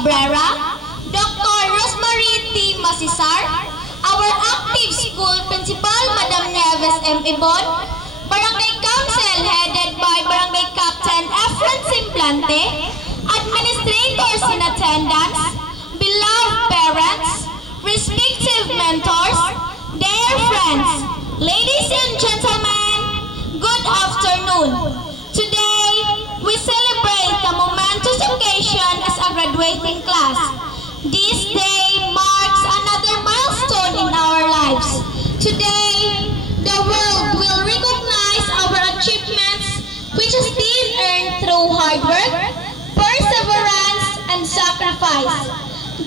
Cabrera, Dr. Rosemary T. Masisar, our active school principal, Madam Neves M. Ibon, Barangay Council headed by Barangay Captain Efren Simplante, administrators in attendance, beloved parents, respective mentors, dear friends, ladies and gentlemen, good afternoon. Today, we celebrate the momentous occasion as a graduating class. This day marks another milestone in our lives. Today, the world will recognize our achievements which has been earned through hard work, perseverance, and sacrifice.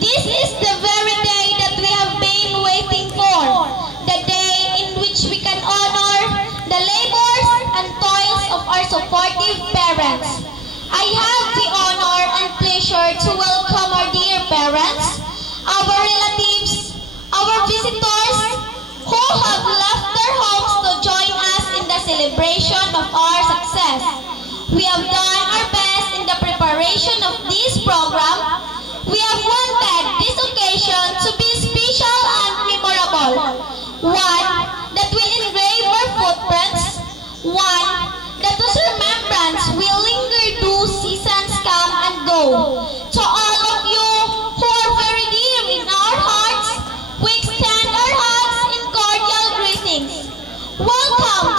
This is the very day that we have been waiting for, the day in which we can honor the labors and toils of our supportive parents. I have the honor and pleasure to welcome our dear parents, our relatives, our visitors who have left their homes to join us in the celebration of our success. We have done our best in the preparation of this program. We have wanted this occasion to be special and memorable. One that will engrave our footprints. One that whose remembrance will linger through seasons come and go. To all of you who are very dear in our hearts, we extend our hugs and cordial greetings. Welcome